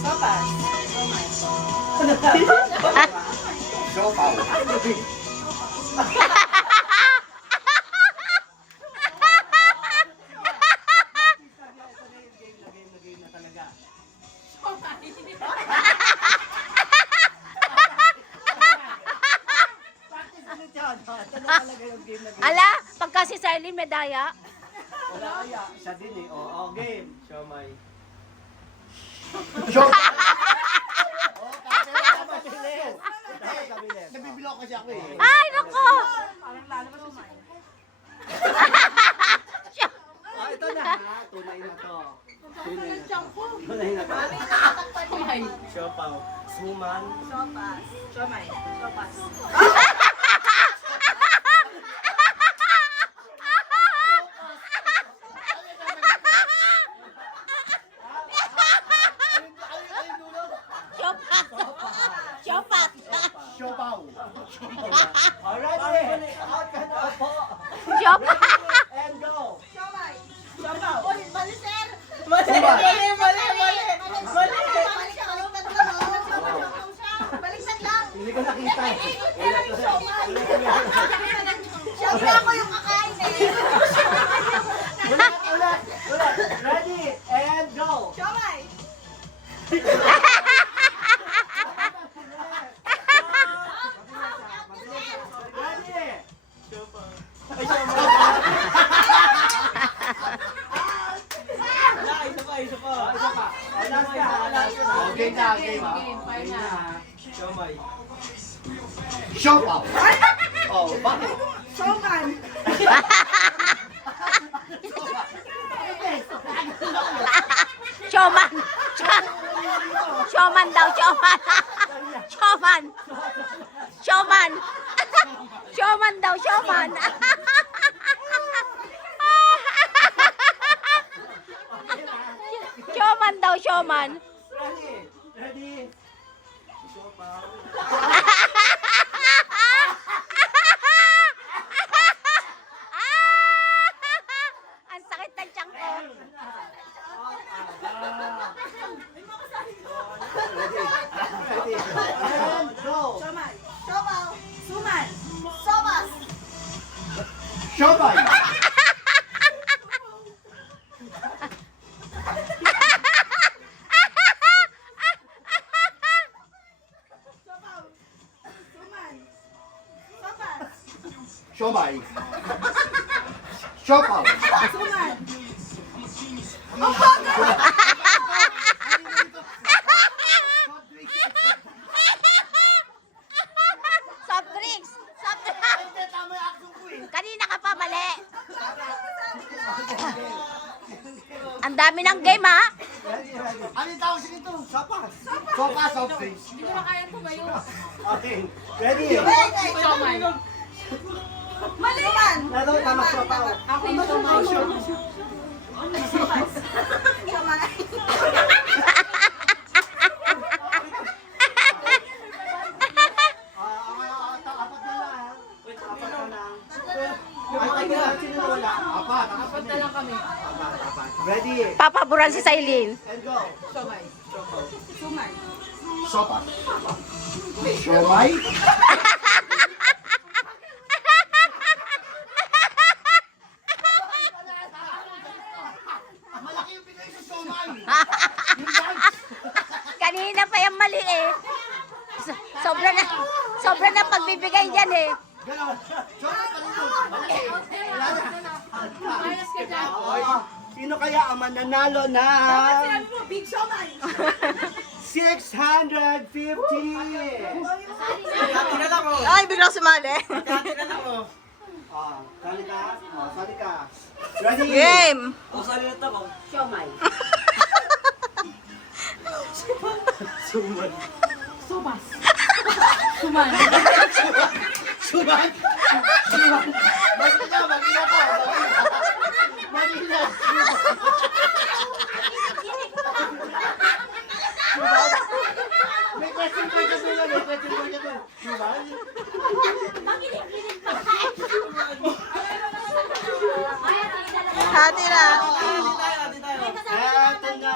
Sopas. Siopaw. Ala, pagka si Silene medaya. Wala kaya, siya din eh. Oo, game. Siomay. Nabibilok kasi ako eh. Ay, nako! Parang lalo ba sumay? Ito na ha. Tunay na to. Tunay na to. Sumay. Siopaw. Suman. Sopas. Sumay. Sopas. Siopat. Siopat. Siopaw. Alright. Out ka na po. Siopat. And go. Sumay. Sopaw. Mali, sir. Mali. Baliktad lang. Hindi ko nakita. Siyempre ako yung kakain eh. Ulit. Ready. And go. Sumay. Ready. Isa pa. Last ka. Game na. Siomay. Siopaw. Oh, bakit? Soman. Sioman. Sioman daw, sioman. Sioman. Sioman. Sioman daw, sioman. Sioman daw, sioman. Ready. Siopaw. Ang sakit ng tiyan ko. Ready. And go. Sumay. Sopaw. Suman. Sopas. Siomay. Sopaw. Suman. Sopas. Siomay. Siopaw. Suman. Soft drinks. Soft drinks. Kanina ka pa mali. Ang dami ng game ha. Ano yung tawag sa ito? Sopas. Sopas of drinks. Hindi ko na kaya tumayo. Okay. Ready? Sumay. Mali man. Ano tama siopaw? Ako yung sumay. Sopas. Sumay. Apat na lang. Apat na lang. Apat na lang. Sino na wala? Apat na lang kami. Apat. Ready? Papaboran si Silene. And go. Sumay. Sumay. Sopas. Siomay. Malaki yung pinay sa siomay. Kanina pa yung mali eh. Sobra na pagbibigay dyan eh. Ganon. Siomay pa rin yun. Minus ka dyan. Okay. Sino kaya ang mananalo na Sinabi mo, big sumay. 650? Ay, biglang sumali. Sali ka? Sali ka. Ready? Game. Siomay. Suman. Sopas. Suman. Suman? Suman? Magina ka! Magina! Suman? May question pa ka doon. May question pa ka doon. Suman? Hati na. Eto na!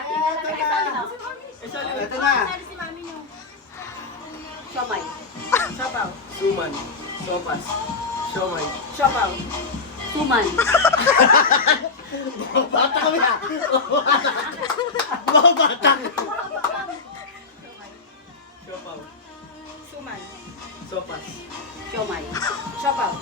Eto na! Ito na. Si mami niyo. Siomay. Sabaw. Suman. Sopas. Siomay. Sabaw. Suman. Bata kami na. Mga bata. Siopaw. Suman. Sopas. Siomay. Sabaw.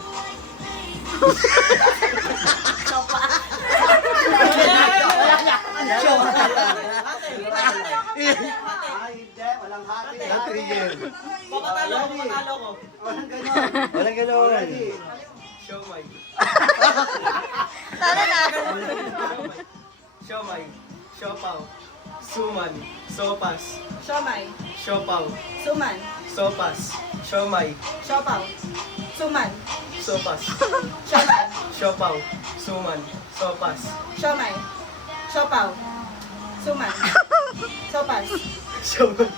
Ay, hindi. Walang hati. Papatalo ko. Walang ganon. Walang ganon. Ready? Siomay. Tara na. Siomay. Siopaw. Suman. Sopas. Siomay. Siopaw. Suman. Sopas. Siomay. Sabaw. Suman. Sopas. Siomay. Siopaw. Suman. Sopas. Siomay. Sabaw. Suman. Sopas. Siomay.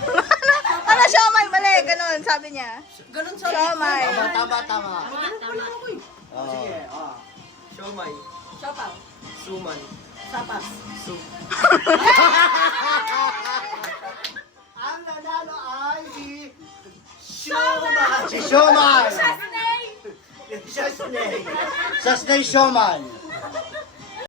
Ano siomay? Mali. Ganun, sabi niya. Ganun sa Siomay. Tama. Sige. Siomay. Sabaw. Suman. Sapas. Ang nanalo ay si Siomay. Si Sioman! Snake! Siya snake. Sa Snake Sioman!